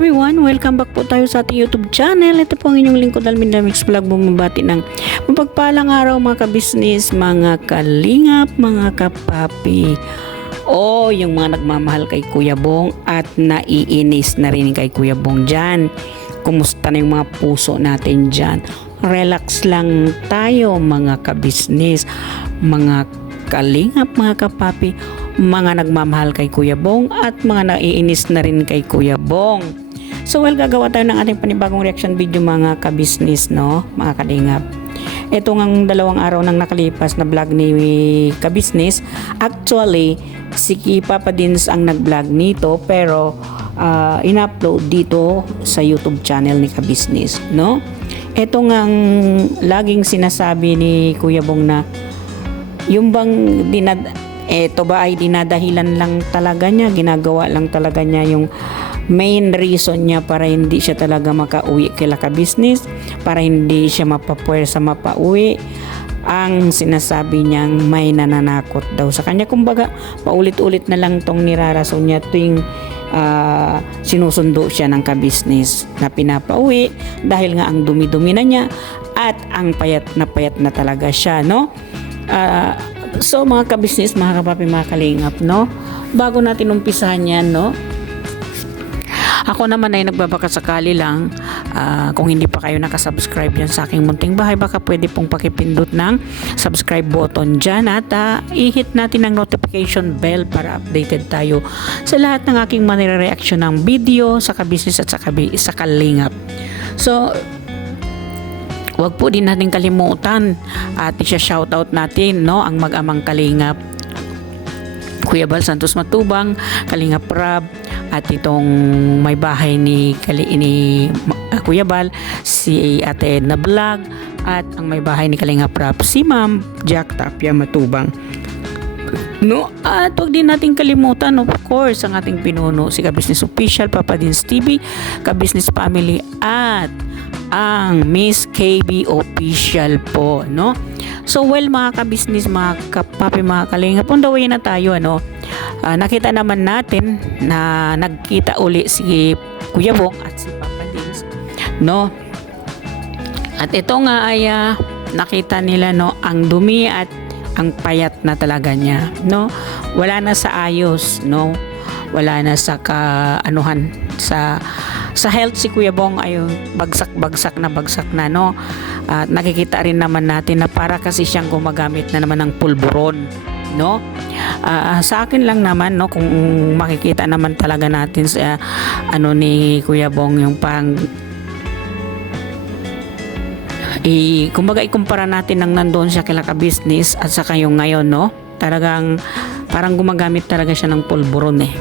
everyone! Welcome back po tayo sa ating YouTube channel. Ito po ang inyong lingkod Almin Damix Vlog. Bumabati ng mapagpalang araw mga kabisnes, mga kalingap, mga kapapi. O yung mga nagmamahal kay Kuya Bong at naiinis na rin kay Kuya Bong dyan. Kumusta na yung mga puso natin dyan? Relax lang tayo mga kabisnes, mga kalingap, mga kapapi, mga nagmamahal kay Kuya Bong at mga naiinis na rin kay Kuya Bong. So gagawa tayo ng ating panibagong reaction video mga kabisnes, no? Mga kalingap. Ito ngang 2 araw nang nakalipas na vlog ni kabisnes. Actually, si Papa Dins ang nag-vlog nito pero in-upload dito sa YouTube channel ni kabisnes, no? Ito ngang laging sinasabi ni Kuya Bong na yung bang ito ba ay dinadahilan lang talaga niya, ginagawa lang talaga niya yung main reason niya para hindi siya talaga makauwi kay kabisnes, para hindi siya mapapuwersa mapauwi. Ang sinasabi niyang may nananakot daw sa kanya. Kumbaga, paulit-ulit na lang tong nirarason niya tuwing sinusundo siya ng kabisnes na pinapauwi dahil nga ang dumi-dumi na niya at ang payat na talaga siya, no? So mga kabisnes, mga kapapi, mga kalingap, no? Bago natin umpisahan yan, no? Ako naman ay nagbabakasakali lang, kung hindi pa kayo nakasubscribe yan sa aking munting bahay, baka pwede pong pakipindot ng subscribe button dyan at i-hit natin ang notification bell para updated tayo sa lahat ng aking manire-reaction ng video sa kabisnes at sa kalingap. So wag po din natin kalimutan at i-shoutout natin, no, ang mag-amang kalingap Kuya Bal Santos Matubang, Kalingap Rab, at itong may bahay ni Kuya Bal, si Ate Edna Vlog, at ang may bahay ni Kalingap Rab, si Ma'am Jack Tapia Matubang. No, at huwag din natin kalimutan, of course, ang ating pinuno, si Kabisnes Official, Papa Dins TV, Kabisnes Family, at ang Miss KB Official po, no? So mga kabisnes, mga kapapi, mga kalingap, on the way na tayo, ano? Nakita naman natin na nagkita uli si Kuya Bong at si Papa Dins, no? At ito nga ay nakita nila, no, ang dumi at ang payat na talaga niya, no? Wala na sa ayos, no? Wala na sa kaanuhan, sa health si Kuya Bong ay bagsak na, no? At nakikita rin naman natin na para kasi siyang gumagamit na naman ng pulburon, no? Sa akin lang naman, no, kung makikita naman talaga natin sa ni Kuya Bong yung kumbaga ikumpara natin nang nandoon siya kay kabisnes at saka yung ngayon, no? Talagang parang gumagamit talaga siya ng pulburon eh.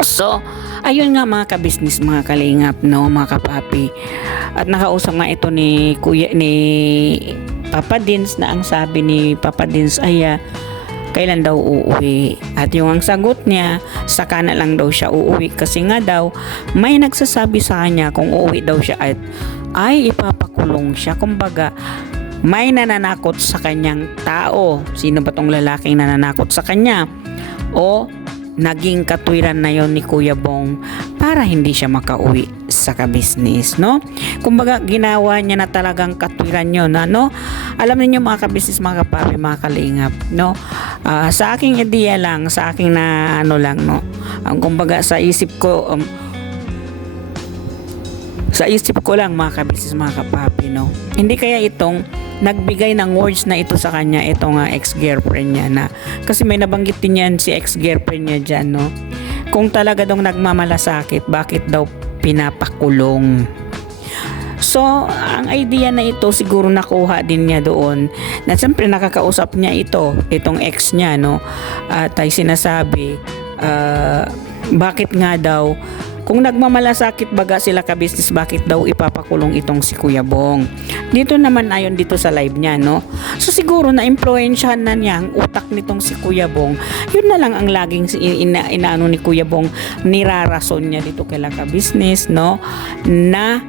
So ayun nga mga kabisnes, mga kalingap, no, mga kapapi. At nakausap nga ito ni Papa Dins na ang sabi ni Papa Dins ay kailan daw uuwi. At yung ang sagot niya, saka na lang daw siya uuwi kasi nga daw may nagsasabi sa kanya kung uuwi daw siya ay ipapakulong siya. Kumbaga, may nananakot sa kanyang tao. Sino ba tong lalaking nananakot sa kanya? O naging katwiran na yon ni Kuya Bong para hindi siya makauwi sa kabisnes, no? Kumbaga ginawa niya na talagang katwiran yon, no? Alam niyo mga kabisnes, mga kapapi, mga kalingap, no? Sa aking ideya lang, sa aking na lang, no? Kumbaga sa isip ko lang mga kabisnes, mga kapapi, no? Hindi kaya itong nagbigay ng words na ito sa kanya, itong ex-girlfriend niya na, kasi may nabanggit din yan si ex-girlfriend niya dyan, no? Kung talaga daw nagmamalasakit, bakit daw pinapakulong? So, ang idea na ito siguro nakuha din niya doon na siyempre nakakausap niya itong ex niya, no? At ay sinasabi, bakit nga daw kung nagmamalasakit baga sila kabisnes, bakit daw ipapakulong itong si Kuya Bong? Dito naman ayon dito sa live niya, no? So siguro na-influensyahan na niya ang utak nitong si Kuya Bong. Yun na lang ang laging inaano ni Kuya Bong, nirarason niya dito kay kabisnes, no? Na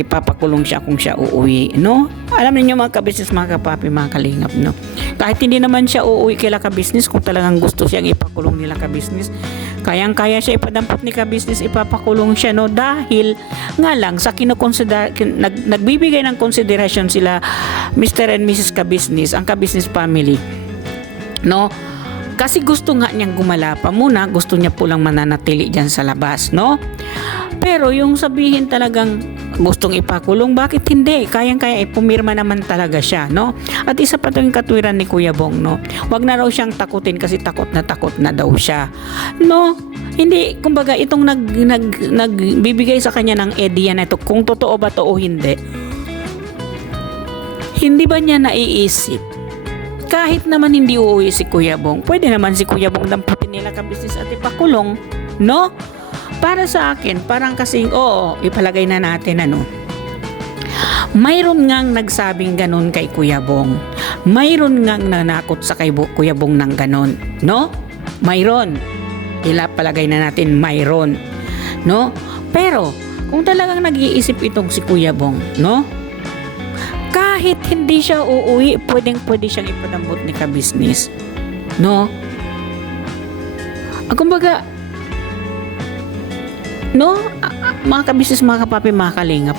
ipapakulong siya kung siya uuwi, no? Alam niyo mga kabisnes, mga kapapi, mga kalingap, no? Kahit hindi naman siya uuwi kay kabisnes, kung talagang gusto siyang ipakulong nila kabisnes, Kayang-kaya siya ipadampot ni ka-business, ipapakulong siya, no? Dahil nga lang sa nagbibigay ng konsiderasyon sila Mr. and Mrs. ka-business, ang ka-business family, no? Kasi gusto nga niyang gumala pa muna, gusto niya po lang mananatili dyan sa labas, no? Pero yung sabihin talagang gustong ipakulong, bakit hindi? Kayang-kaya, pumirma naman talaga siya, no? At isa pa yung katwiran ni Kuya Bong, no? Wag na raw siyang takutin kasi takot na daw siya, no? Hindi, kumbaga itong nagbibigay sa kanya ng idea na ito, kung totoo ba to o hindi ba niya naiisip? Kahit naman hindi uuwi si Kuya Bong, pwede naman si Kuya Bong damputin nila ka-business at ipakulong, no? Para sa akin, parang kasing, ipalagay na natin, mayroon ngang nagsabing ganon kay Kuya Bong. Mayroon ngang nanakot sa kay Kuya Bong ng ganon, no? Mayroon. Palagay na natin, mayroon, no? Pero, kung talagang nag-iisip itong si Kuya Bong, no? Kahit hindi siya uuwi, pwede siyang ipadambot ni ka-business, no? Kumbaga, no, mga ka-business, mga kapapi, mga kalingap,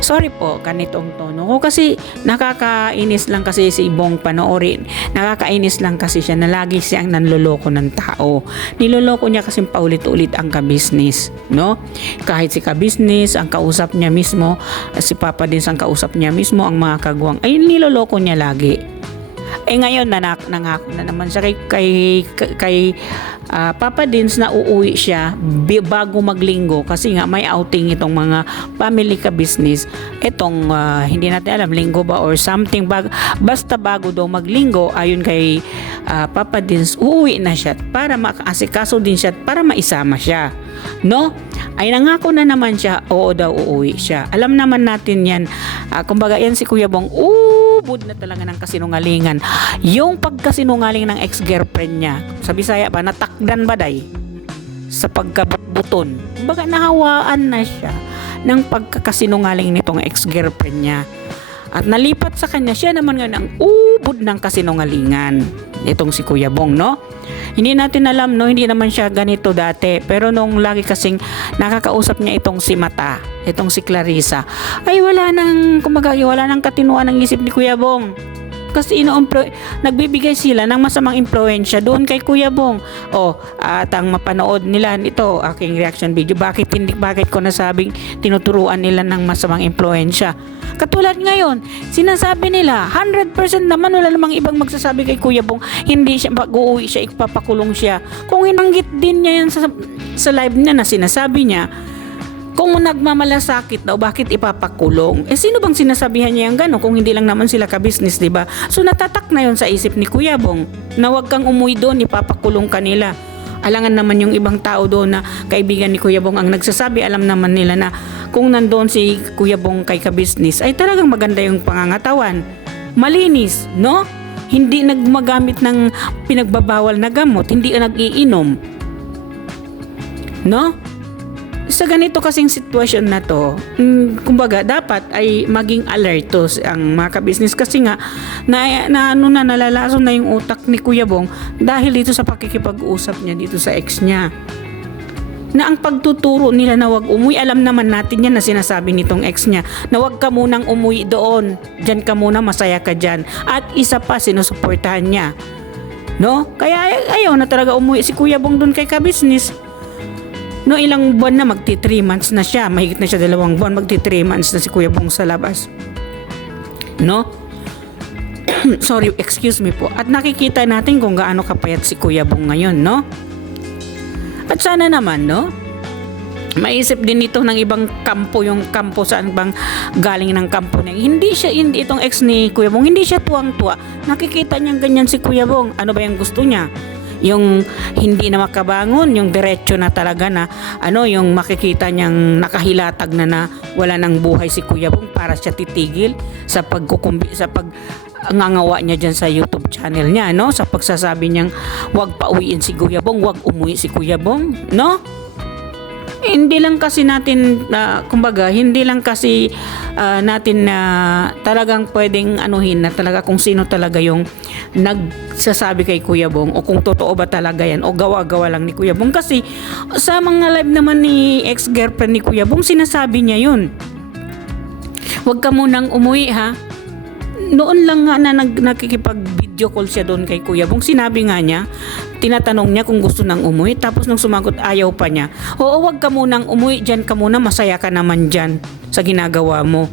sorry po, ganitong tono ko kasi nakakainis lang kasi si Bong panoorin. Nakakainis lang kasi siya na lagi siyang nanloloko ng tao. Niloloko niya kasi paulit-ulit ang ka-business, no? Kahit si ka-business, ang kausap niya mismo, si Papa din ang kausap niya mismo, ang mga kagwang, ay niloloko niya lagi. Ngayon nangako na naman siya kay Papa Dins na uuwi siya bago maglinggo kasi nga may outing itong mga family ka business. Itong hindi natin alam linggo ba or something, basta bago daw maglinggo, ayon kay Papa Dins, uuwi na siya para makaasikaso din siya para maisama siya, no? Ay nangako na naman siya, oo daw uuwi siya. Alam naman natin yan, kumbaga yan si Kuya Bong, ubod na talaga ng kasinungalingan. Yung pagkasinungaling ng ex-girlfriend niya, sa Bisaya ba, natakdan ba day sa pagkabuton. Kumbaga nahawaan na siya ng pagkakasinungaling nitong ex-girlfriend niya. At nalipat sa kanya, siya naman nga ng ubod ng kasinungalingan. Itong si Kuya Bong, no? Hindi natin alam, no? Hindi naman siya ganito dati. Pero nung lagi kasing nakakausap niya itong si Mata, itong si Clarissa, ay wala nang katinuan ng isip ni Kuya Bong. Kasi nagbibigay sila ng masamang impluwensya doon kay Kuya Bong. At ang mapanood nila nito, aking reaction video, bakit ko nasabing tinuturuan nila ng masamang impluwensya. Katulad ngayon, sinasabi nila, 100% naman wala namang ibang magsasabi kay Kuya Bong, hindi siya, pag-uwi siya, ipapakulong siya. Kung inanggit din niya yan sa live niya na sinasabi niya, kung nagmamalasakit daw, bakit ipapakulong? Sino bang sinasabihan niya yung gano'n kung hindi lang naman sila ka-business, di ba? So natatak na yon sa isip ni Kuya Bong na wag kang umuwi doon, ipapakulong kanila. Alangan naman yung ibang tao doon na kaibigan ni Kuya Bong ang nagsasabi, alam naman nila na kung nandoon si Kuya Bong kay ka-business, ay talagang maganda yung pangangatawan. Malinis, no? Hindi nagmagamit ng pinagbabawal na gamot, hindi nag-iinom. No? Sa ganito kasing sitwasyon na to, kumbaga dapat ay maging alertos ang mga ka-business kasi nga nalalason na yung utak ni Kuya Bong dahil dito sa pakikipag-usap niya dito sa ex niya. Na ang pagtuturo nila na wag umuwi, alam naman natin yan na sinasabi nitong ex niya na wag ka munang umuwi doon, dyan ka muna, masaya ka dyan. At isa pa, sinusuportahan niya, no? Kaya ayaw na talaga umuwi si Kuya Bong doon kay ka-business. No, ilang buwan na, magti 3 months na siya, mahigit na siya 2 buwan, magti 3 months na si Kuya Bong sa labas, no? Sorry, excuse me po. At nakikita natin kung gaano kapayat si Kuya Bong ngayon, no? At sana naman, no, maisip din ito ng ibang kampo, yung kampo saan bang galing ng kampo niya. Hindi itong ex ni Kuya Bong, hindi siya tuwang-tuwa. Nakikita niyang ganyan si Kuya Bong. Ano ba yung gusto niya? Yung hindi na makabangon, yung diretso na talaga na yung makikita niyang nakahilatag na wala nang buhay si Kuya Bong para siya titigil sa ngangawa niya dyan sa YouTube channel niya, no? Sa pagsasabi niyang wag pauwiin si Kuya Bong, wag umuwi si Kuya Bong, no? Hindi lang kasi natin, kumbaga, hindi lang kasi natin na talagang pwedeng anuhin na talaga kung sino talaga yung nagsasabi kay Kuya Bong o kung totoo ba talaga yan o gawa-gawa lang ni Kuya Bong. Kasi sa mga live naman ni ex-girlfriend ni Kuya Bong, sinasabi niya yun. Huwag ka munang umuwi ha. Noon lang nga na nakikipag-video call siya doon kay Kuya Bong, sinabi nga niya, tinatanong niya kung gusto nang umuwi, tapos nung sumagot ayaw pa niya. Oo, wag ka munang umuwi, dyan ka muna, masaya ka naman dyan sa ginagawa mo.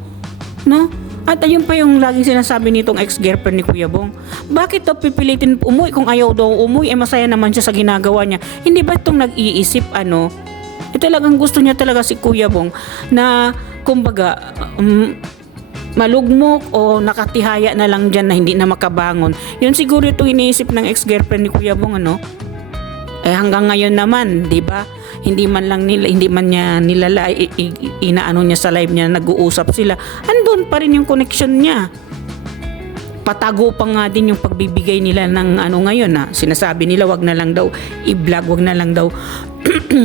No? At ayun pa yung laging sinasabi nitong ex-girlfriend ni Kuya Bong. Bakit daw pipilitin umuwi kung ayaw daw umuwi, masaya naman siya sa ginagawa niya. Hindi ba itong nag-iisip ano? Talagang gusto niya talaga si Kuya Bong na kumbaga malugmok o nakatihaya na lang dyan na hindi na makabangon. Yun siguro itong iniisip ng ex-girlfriend ni Kuya Bong, ano? Hanggang ngayon naman, di ba? Hindi man niya nilala, inaano niya sa live niya, nag-uusap sila. Andun pa rin yung connection niya. Patago pa nga din yung pagbibigay nila ng ano ngayon na sinasabi nila wag na lang daw i-vlog, wag na lang daw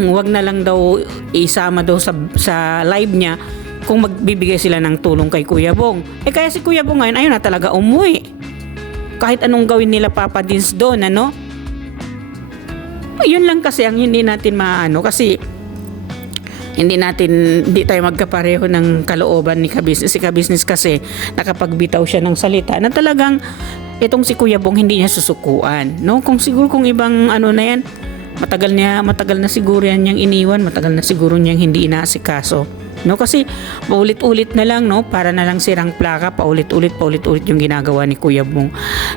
wag na lang daw isama daw sa live niya kung magbibigay sila ng tulong kay Kuya Bong. Kaya si Kuya Bong ngayon, ayun na talaga umuwi. Kahit anong gawin nila Papa Dins doon, ano? Yun lang kasi ang hindi natin maano kasi hindi tayo magkapareho ng kalooban ni Kabisnes. Si Kabisnes kasi nakapagbitaw siya ng salita na talagang itong si Kuya Bong hindi niya susukuan. No? Kung ibang ano na yan, matagal na siguro yan niyang iniwan, matagal na siguro niyang hindi inaasikaso. No, kasi paulit-ulit na lang, no, para na lang sirang plaka, paulit-ulit yung ginagawa ni Kuya Bong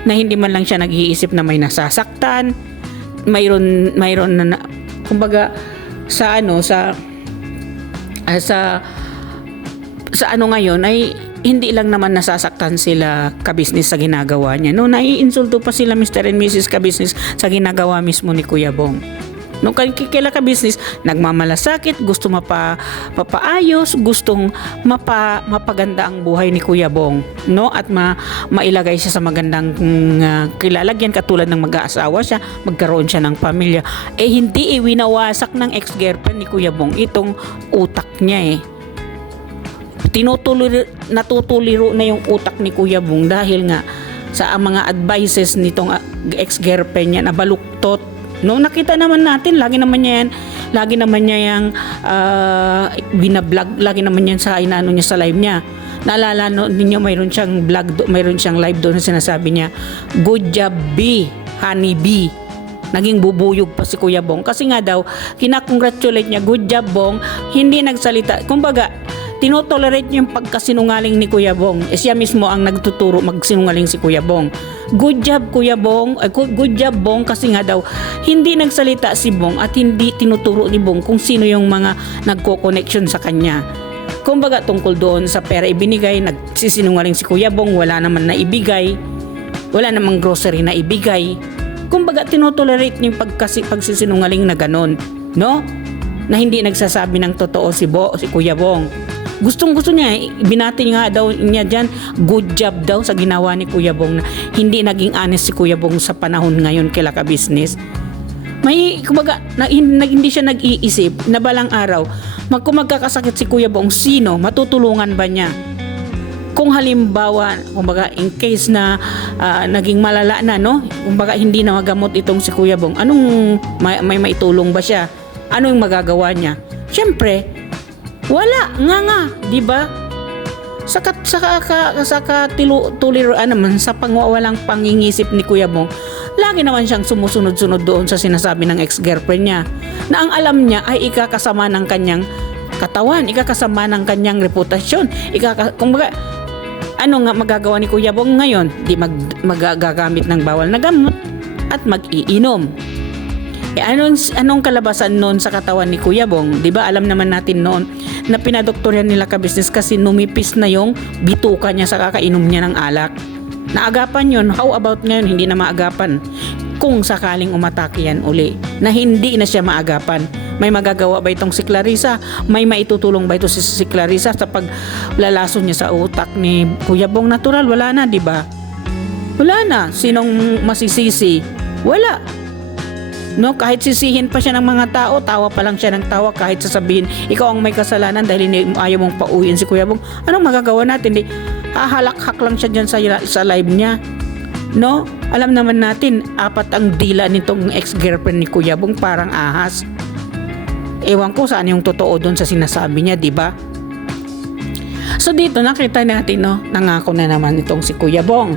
na hindi man lang siya nag-iisip na may nasasaktan, mayroon na kumbaga sa ano ngayon ay hindi lang naman nasasaktan sila Kabisnes sa ginagawa niya. No, naiinsulto pa sila Mr. and Mrs. Kabisnes sa ginagawa mismo ni Kuya Bong. Nung kaila Kabisnes, nagmamalasakit, gusto mapaayos, gustong mapaganda ang buhay ni Kuya Bong, no? At mailagay siya sa magandang kilalagyan katulad ng mag-aasawa siya, magkaroon siya ng pamilya. Hindi winawasak ng ex-girlfriend ni Kuya Bong itong utak niya natutuliro na yung utak ni Kuya Bong dahil nga sa mga advices nitong ex-girlfriend niya na baluktot. No, nakita naman natin, lagi naman niya yung binablog, lagi naman yan sa inaano niya sa live niya. Naalala ninyo, mayroon siyang live doon na sinasabi niya, good job B, honey B. Naging bubuyog pa si Kuya Bong kasi nga daw, kinakongratulate niya, good job Bong, hindi nagsalita. Kumbaga, tinotolerate niya yung pagkasinungaling ni Kuya Bong. Siya mismo ang nagtuturo magsinungaling si Kuya Bong. Good job Kuya Bong, good job Bong kasi nga daw hindi nagsalita si Bong at hindi tinuturo ni Bong kung sino yung mga nagko-connection sa kanya. Kumbaga tungkol doon sa pera ibinigay, nagsisinungaling si Kuya Bong, wala naman na ibigay, wala namang grocery na ibigay. Kumbaga tinotolerate niya yung pagsisinungaling na ganon, no? Na hindi nagsasabi ng totoo si Kuya Bong. Gustong-gusto niya, binati nga daw niya dyan, good job daw sa ginawa ni Kuya Bong na hindi naging honest si Kuya Bong sa panahon ngayon kila Kabisnes. Kumbaga, hindi siya nag-iisip na balang araw, kung magkakasakit si Kuya Bong, sino? Matutulungan ba niya? Kung halimbawa, kumbaga, in case na naging malala na, no? Kumbaga, hindi na magamot itong si Kuya Bong, anong may maitulong ba siya? Ano yung magagawa niya? Siyempre, wala nga, di ba? Sa katuliro naman sa pangwawalang pangingisip ni Kuya Bong, lagi naman siyang sumusunod-sunod doon sa sinasabi ng ex-girlfriend niya na ang alam niya ay ikakasama ng kanyang katawan, ikakasama ng kanyang reputasyon. Kumbaga, ano nga magagawa ni Kuya Bong ngayon? Di magagamit ng bawal na gamot at mag-iinom. Anong kalabasan noon sa katawan ni Kuya Bong? 'Di ba? Alam naman natin noon na pinadoktoryan nila Kabisnes kasi numipis na yung bituka niya sa kakainom niya ng alak. Naagapan yun. How about ngayon hindi na maagapan? Kung sakaling umatake yan uli, na hindi na siya maagapan, may magagawa ba itong si Clarissa? May maitutulong ba ito si Clarissa sa paglalason niya sa utak ni Kuya Bong? Natural, wala na, 'di ba? Wala na. Sinong masisisi? Wala. No, kahit sisihin pa siya ng mga tao, tawa pa lang siya ng tawa kahit sasabihin, ikaw ang may kasalanan dahil ayaw mong pauwiin si Kuya Bong. Anong magagawa natin? Di, hahalak-hak lang siya dyan sa live niya. No? Alam naman natin, 4 ang dila nitong ex-girlfriend ni Kuya Bong, parang ahas. Ewan ko saan yung totoo doon sa sinasabi niya, di ba? So dito nakita natin, no, nangako na naman itong si Kuya Bong.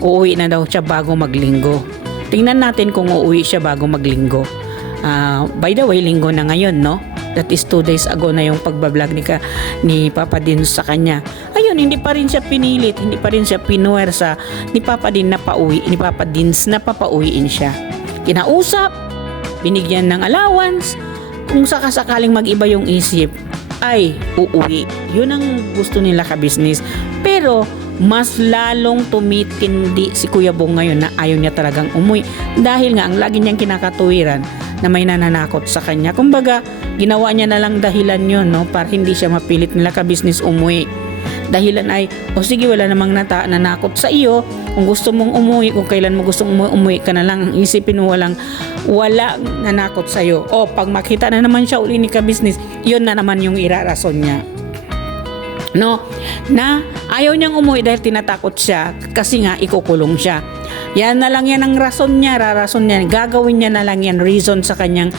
Uuwi na daw siya bago maglinggo. Tingnan natin kung uuwi siya bago maglinggo. By the way, linggo na ngayon, no? That is 2 days ago na yung pagbablog ni Papa Dins sa kanya. Ayun, hindi pa rin siya pinilit, hindi pa rin siya pinuwersa ni Papa Dins na papauwiin siya. Kinausap, binigyan ng allowance, kung sakasakaling mag-iba yung isip, ay uuwi. Yun ang gusto nila ka-business. Pero mas lalong tumitindi si Kuya Bong ngayon na ayaw niya talagang umuwi dahil nga ang lagi niyang kinakatuwiran na may nananakot sa kanya. Kumbaga, ginawa niya na lang dahilan yun, no, para hindi siya mapilit nila ka-business umuwi. Dahilan ay, sige, wala namang nanakot sa iyo. Kung gusto mong umuwi, kung kailan mo gustong umuwi ka na lang. Ang isipin mo wala nanakot sa iyo. Pag makita na naman siya uli ni ka-business, yun na naman yung irarason niya. No, na ayaw niyang umuwi dahil tinatakot siya kasi nga ikukulong siya. Yan na lang yan ang rason niya, rarason niya, gagawin niya na lang yan reason sa kanyang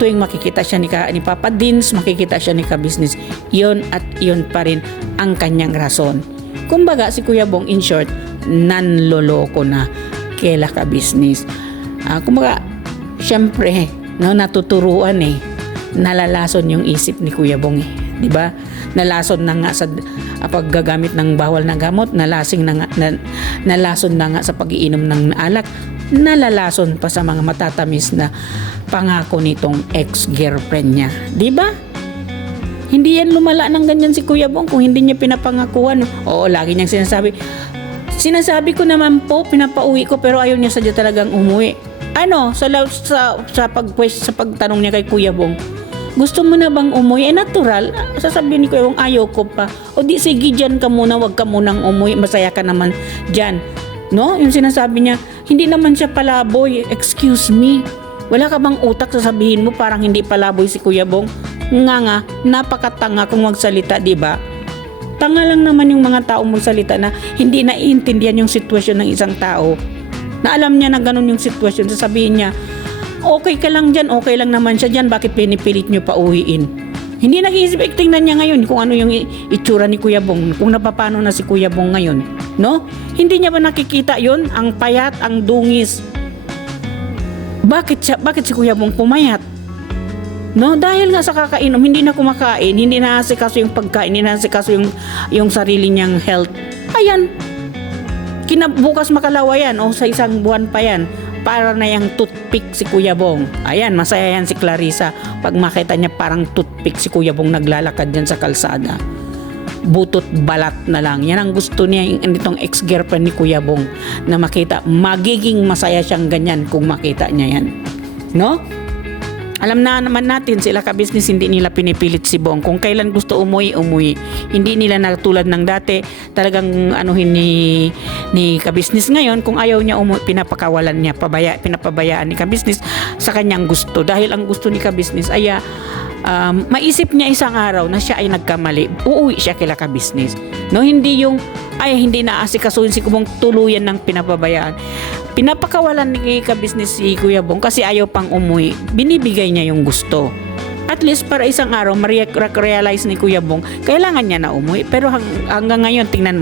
tuwing makikita siya ni Papa Dins, makikita siya ni ka-business. Yun at yun pa rin ang kanyang rason. Kumbaga si Kuya Bong, in short, nanloloko na kaila ka-business. Kumbaga, syempre, no, natuturuan nalalason yung isip ni Kuya Bong 'di ba? Nalason na nga sa paggagamit ng bawal na gamot, nalason na nga sa pag-iinom ng alak, nalalason pa sa mga matatamis na pangako nitong ex-girlfriend niya, 'di ba? Hindi yan lumala ng ganyan si Kuya Bong kung hindi niya pinapangakuan. Oo, lagi niyang sinasabi ko naman po, pinapauwi ko, pero ayaw niya sadya talagang umuwi. Sa pagtanong niya kay Kuya Bong, gusto mo na bang umuwi? Natural. Sasabihin ni Kuya Bong, ayaw ko pa. O di sige, dyan ka muna, wag ka munang umuwi. Masaya ka naman dyan. No? Yung sinasabi niya, hindi naman siya palaboy. Excuse me. Wala ka bang utak sasabihin mo parang hindi palaboy si Kuya Bong? Nga, napakatanga kung magsalita, di ba? Tanga lang naman yung mga taong magsalita na hindi naiintindihan yung sitwasyon ng isang tao. Na alam niya na ganun yung sitwasyon, sasabihin niya, okay ka lang dyan, okay lang naman siya dyan, bakit pinipilit nyo pa uwiin? Hindi nag-iisip, tingnan niya ngayon kung ano yung itsura ni Kuya Bong, kung napapano na si Kuya Bong ngayon, no? Hindi niya ba nakikita yon, ang payat, ang dungis? Bakit si Kuya Bong pumayat? No, dahil nga sa kakainom, hindi na kumakain, hindi na asikaso yung pagkain, hindi na asikaso yung sarili niyang health. Ayan, kinabukas makalawa yan, sa 1 buwan pa yan, para na yung toothpick si Kuya Bong. Ayan, masaya yan si Clarissa pag makita niya parang toothpick si Kuya Bong naglalakad dyan sa kalsada. Butot balat na lang. Yan ang gusto niya nitong ex-girlfriend ni Kuya Bong, na makita, magiging masaya siyang ganyan kung makita niya yan. No? Alam na naman natin, sila ka-business, hindi nila pinipilit si Bong. Kung kailan gusto umuwi. Hindi nila na tulad ng dati, talagang anuhin ni ka-business ngayon. Kung ayaw niya umuwi, pinapakawalan niya, pinapabayaan ni ka-business sa kanyang gusto. Dahil ang gusto ni ka-business ay maisip niya isang araw na siya ay nagkamali, uuwi siya kila ka-business. No, hindi yung hindi naasikasuhin si Bong, tuluyan ng pinapabayaan. Pinapakawalan ni ka-business si Kuya Bong kasi ayaw pang umuwi. Binibigay niya yung gusto. At least para isang araw, ma-realize ni Kuya Bong, kailangan niya na umuwi. Pero hanggang ngayon, tingnan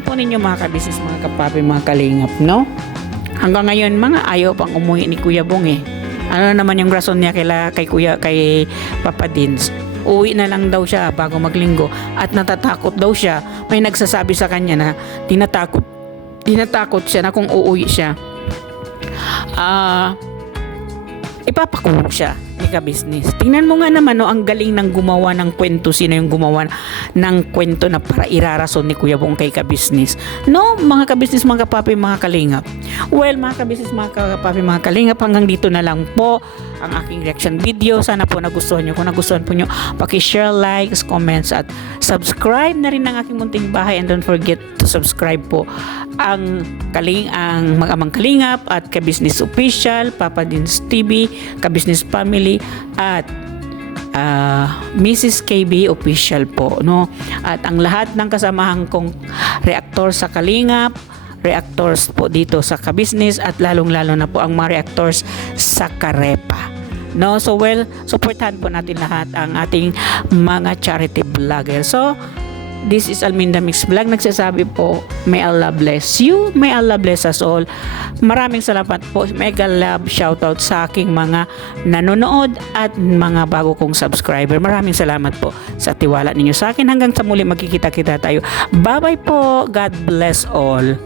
po ninyo mga ka-business, mga kapapi, mga kalingap, no? Hanggang ngayon, ayaw pang umuwi ni Kuya Bong Ano naman yung rason niya kay Papa Dins? Uwi na lang daw siya bago maglinggo at natatakot daw siya. May nagsasabi sa kanya na tinatakot siya na kung uuwi siya, ipapakulong siya ni ka-business. Tingnan mo nga naman, ang galing ng gumawa ng kwento. Sino yung gumawa ng kwento na para irarason ni Kuya Bong kay ka-business? No, mga ka-business, mga kapapi, mga kalingap. Well, mga kabisnes, mga kapapi, mga kalingap, hanggang dito na lang po ang aking reaction video. Sana po nagustuhan nyo. Kung nagustuhan po nyo, paki-share, likes, comments, at subscribe na rin ng aking munting bahay. And don't forget to subscribe po ang Mag-amang Kalingap at Kabisnes Official, Papa Dins TV, Kabisnes Family, at Mrs. KB Official po, no? At ang lahat ng kasamahan kong reactor sa Kalingap, reactors po dito sa Kabisnes, at lalong-lalo na po ang mga reactors sa Karepa, no? So well, supportahan po natin lahat ang ating mga charity vlogger. So this is Alminda Mix Vlog, nagsasabi po, may Allah bless you, may Allah bless us all. Maraming salamat po, mega love shoutout sa aking mga nanonood at mga bago kong subscriber. Maraming salamat po sa tiwala ninyo sa akin. Hanggang sa muli, magkikita-kita tayo. Bye bye po, God bless all.